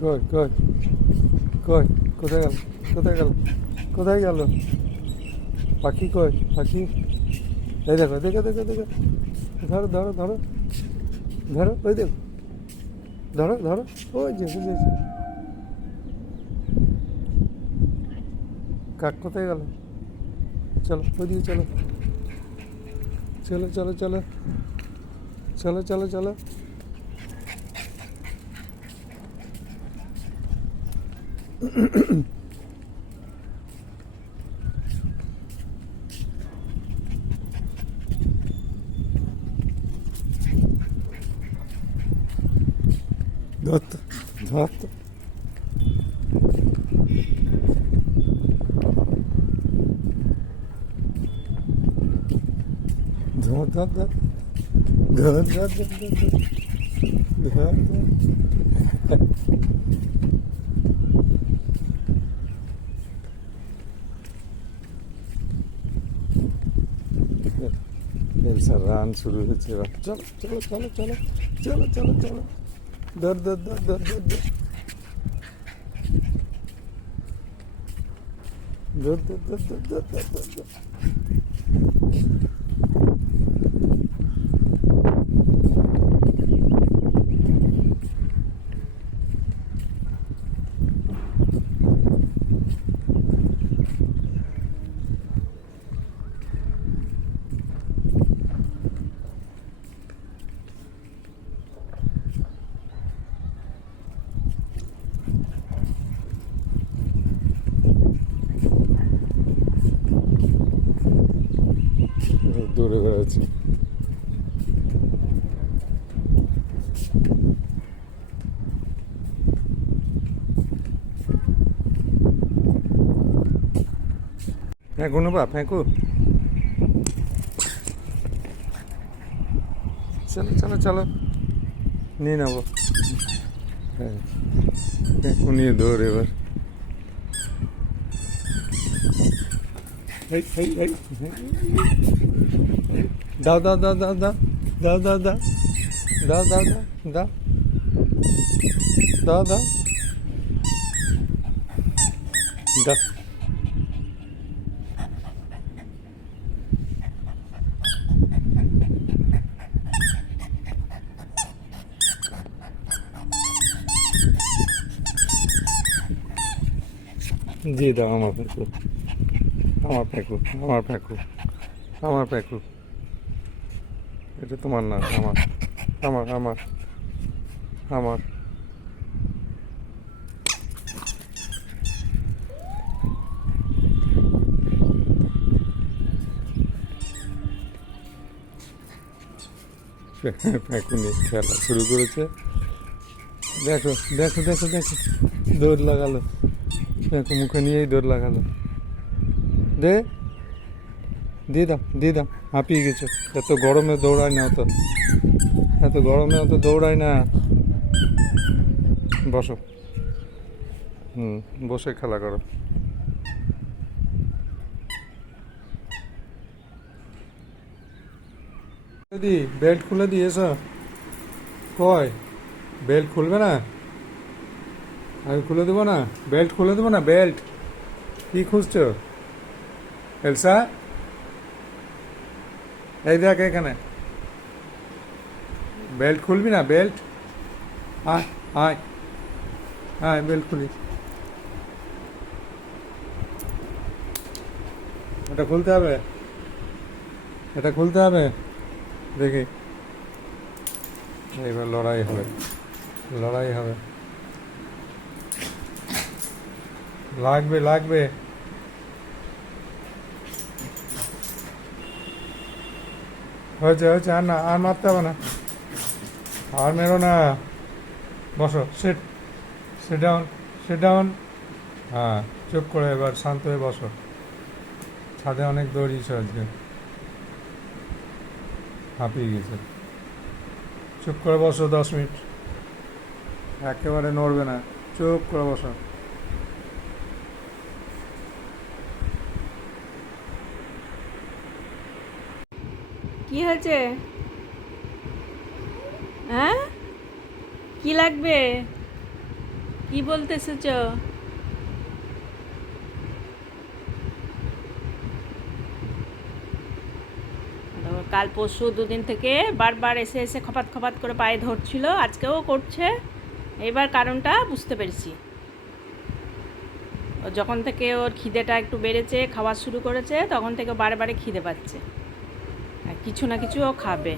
কই কই কই, কোথায় গেল কোথায় গেল কোথায় গেল? পাখি কই, পাখি? এই দেখো দেখো দেখো দেখো। ধরো ধরো ধরো। ধরো, ওই দেখো। ধরো ধরো। ওই যে কাক কোথায় গেল? চলো ওইদিকে চলো। চলো চলো চলো। চলো চলো চলো ধর তো, ধর তো। ধর ধর Dön dön dön dön. Dön dön. Sarran suruh cera. Chalo chalo chalo chalo. Chalo chalo chalo. Dar dar dar dar dar. Dar dar dar dar dar dar. দৌড়ে বেড়াচ্ছে। ফেঁকো না বা ফেঁকো চলো চলো। নিয়ে নেব হ্যাঁ ফেঁকো নিয়ে দৌড় এবার। এই এই এই দাও দাও দাও দাও দাও দাও দাও দাও দাও দাও দাও দাও দাও দাও দাও জি দাও আমার ফেঁকু আমার ফেঁকু আমার ফেঁকু আমার ফেঁকু এটা তোমার না, আমার আমার আমার আমার। খেলা শুরু করেছে। দেখো দেখো দেখো দেখো, দৌড় লাগালো। দেখো, মুখে নিয়েই দৌড় লাগালো। দে। দিয়ে দাও দিয়ে দাও, হাঁপিয়ে গেছো। এত গরমে দৌড়ায় না অত এত গরমে অত দৌড়ায় না। বসো। হুম, বসে খেলা করো। দি বেল্ট খুলে দিয়েছ কয় বেল্ট খুলবে না? আমি খুলে দেবো না? বেল্ট খুলে দেবো না? বেল্ট? কি খুঁজছো? এলসা? এই দেখ এখানে। বেল্ট খুলবি না? বেল্ট আয় আয়। আয় বেল্ট খুলি। এটা খুলতে হবে? এটা খুলতে হবে? দেখি। এবার লড়াই হবে। লড়াই হবে। লাগবে লাগবে। হয়েছে হয়েছে, আর না, আর মারতে হবে না। আর মেরো না। বসো sit sit down sit down হ্যাঁ চুপ করে এবার শান্ত হয়ে বসো। ছাদে অনেক দৌড়িয়েছো আজকে। হাঁপিয়ে গেছে। চুপ করে বসো দশ মিনিট। একেবারে নড়বে না। চুপ করে বসো। কি হয়েছে? হ্যাঁ? কি লাগবে? কি বলতে এসেছ? কাল পরশু দুদিন থেকে বারবার এসে এসে খপাত খপাত করে পায়ে ধরছিল, আজকেও করছে। এবার কারণটা বুঝতে পেরেছি। যখন থেকে ওর খিদেটা একটু বেড়েছে, খাওয়া শুরু করেছে, তখন থেকে বারে বারে খিদে পাচ্ছে। কিছু না কিছু ও খাবে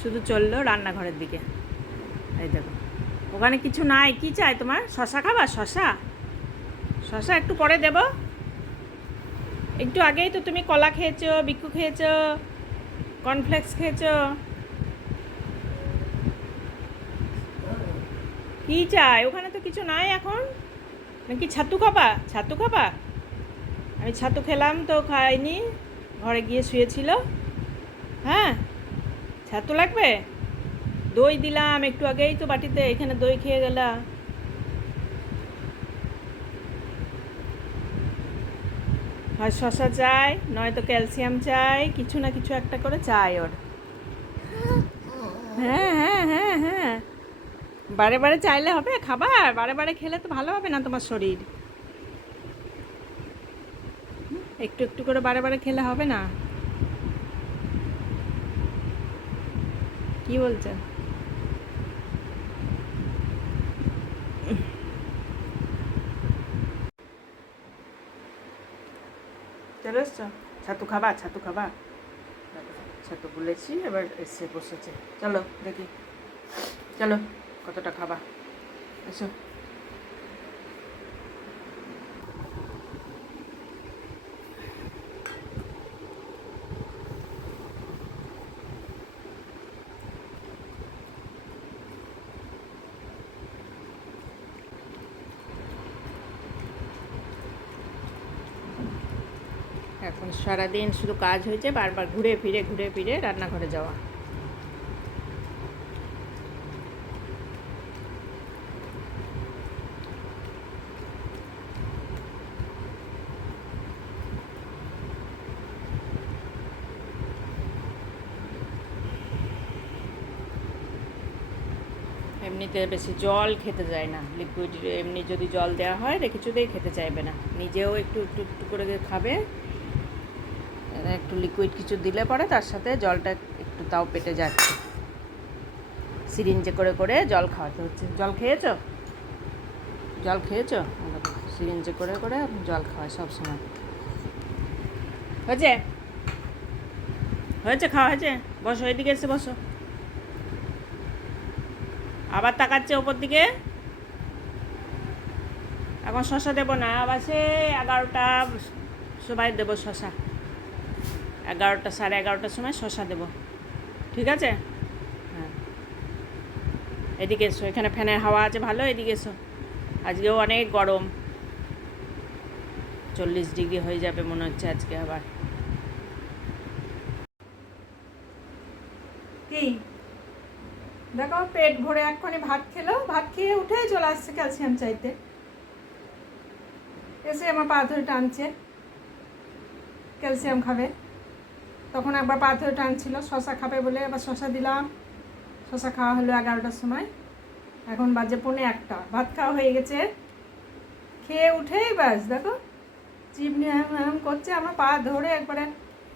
শুধু চলল রান্নাঘরের দিকে। এই দেখো। ওখানে কিছু নাই। কি চাই তোমার? শশা খাবা? শশা? শশা একটু পরে দেব। একটু আগেই তো তুমি কলা খেয়েছো বিক্কু খেয়েছো, কর্নফ্লেক্স খেয়েছো। কি চাই? ওখানে তো কিছু নাই এখন। নাকি ছাতু খাবা? ছাতু খাবা? আমি ছাতু খেলাম তো খাইনি। ঘরে গিয়ে শুয়েছিল। হ্যাঁ? ছাতু লাগবে। দই দিলাম একটু আগেই তো বাটিতে, এখানে দই খেয়ে গেলা। হয় শশা চাই, নয়তো ক্যালসিয়াম চাই, কিছু না কিছু একটা করে চাই ওর। হ্যাঁ হ্যাঁ হ্যাঁ হ্যাঁ। বারে বারে চাইলে হবে খাবার, বারে বারে খেলে তো ভালো হবে না তোমার শরীর। একটু একটু করে বারে বারে খেলে হবে না। কি বলছেন? চলে এসছো? ছাতু খাবা ছাতু খাবা। ছাতু বলেছি এবার এসে বসেছে। চলো দেখি। চলো, কতটা খাবা। এসো। এখন সারাদিন শুধু কাজ হয়েছে, বারবার ঘুরে ফিরে ঘুরে ফিরে রান্নাঘরে যাওয়া। এমনিতে বেশি জল খেতে যায় না। লিকুইড এমনি যদি জল দেওয়া হয় কিছুতেই খেতে চাইবে না। নিজেও একটু একটু একটু করে খাবে একটু লিকুইড কিছু দিলে পরে তার সাথে জলটা একটু তাও পেটে যাচ্ছে। সিরিঞ্জে করে করে জল খাওয়াতে হচ্ছে। জল খেয়েছো? জল খেয়েছো? সিরিঞ্জে করে করে জল খাওয়ায় সব সময়। হয়েছে? হয়েছে খাওয়া হয়েছে? বসো, এদিকে এসে বসো। আবার তাকাচ্ছে ওপর দিকে। এখন শশা দেবো না, আবার সে এগারোটা, সবাই দেবো শশা। এগারোটা, সাড়ে এগারোটার সময় শশা দেবো। ঠিক আছে? হ্যাঁ। এদিকে এসো, এখানে ফ্যানের হাওয়া আছে, ভালো? এদিকে এসো। আজকেও অনেক গরম। চল্লিশ ডিগ্রি হয়ে যাবে মনে হচ্ছে আজকে আবার। কি? দেখো, পেট ভরে এক্ষুনি ভাত খেলো। ভাত খেয়ে উঠেই চলে আসছে ক্যালসিয়াম চাইতে। এসে আমার পা ধরে টানছে। ক্যালসিয়াম খাবে। তখন একবার পা ধরে টানছিল শশা খাবে বলে এবার শশা দিলাম। শশা খাওয়া হলো এগারোটার সময়। এখন বাজে পৌনে একটা। ভাত খাওয়া হয়ে গেছে। খেয়ে উঠেই ব্যাস, দেখো। চিমনি হ্যাম হ্যাম করছে, আমার পা ধরে একবারে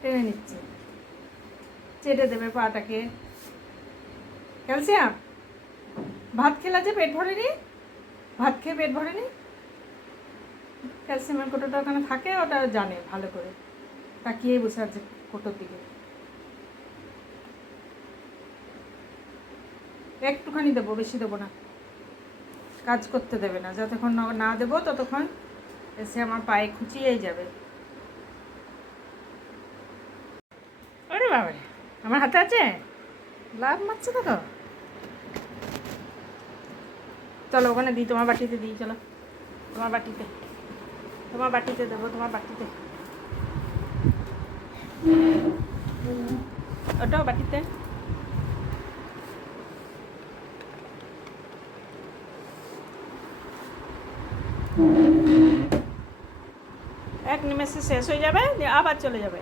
টেনে নিচ্ছে। চেটে দেবে পাটাকে। ক্যালসিয়াম? ভাত খেলা যে পেট ভরেনি? ভাত খেয়ে পেট ভরেনি? ক্যালসিয়ামের কোটোটা ওখানে থাকে, ওটা জানে ভালো করে। তাকিয়েই বসে আছে। কোটোর দিকে। একটুখানি দেবো, বেশি দেবো না। কাজ করতে দেবে না। যতক্ষণ না- দেবো, ততক্ষণ এসে আমার পায়ে খুঁচিয়েই যাবে। ওরে বাবা আমার হাতে আছে? লাভ মারছে দেখো চলো, ওখানে দিই, তোমার বাটিতে দিই, চলো। তোমার বাটিতে তোমার বাটিতে দেবো, তোমার বাটিতে। ওটাও বাটিতে এক নিমেষে শেষ হয়ে যাবে আবার চলে যাবে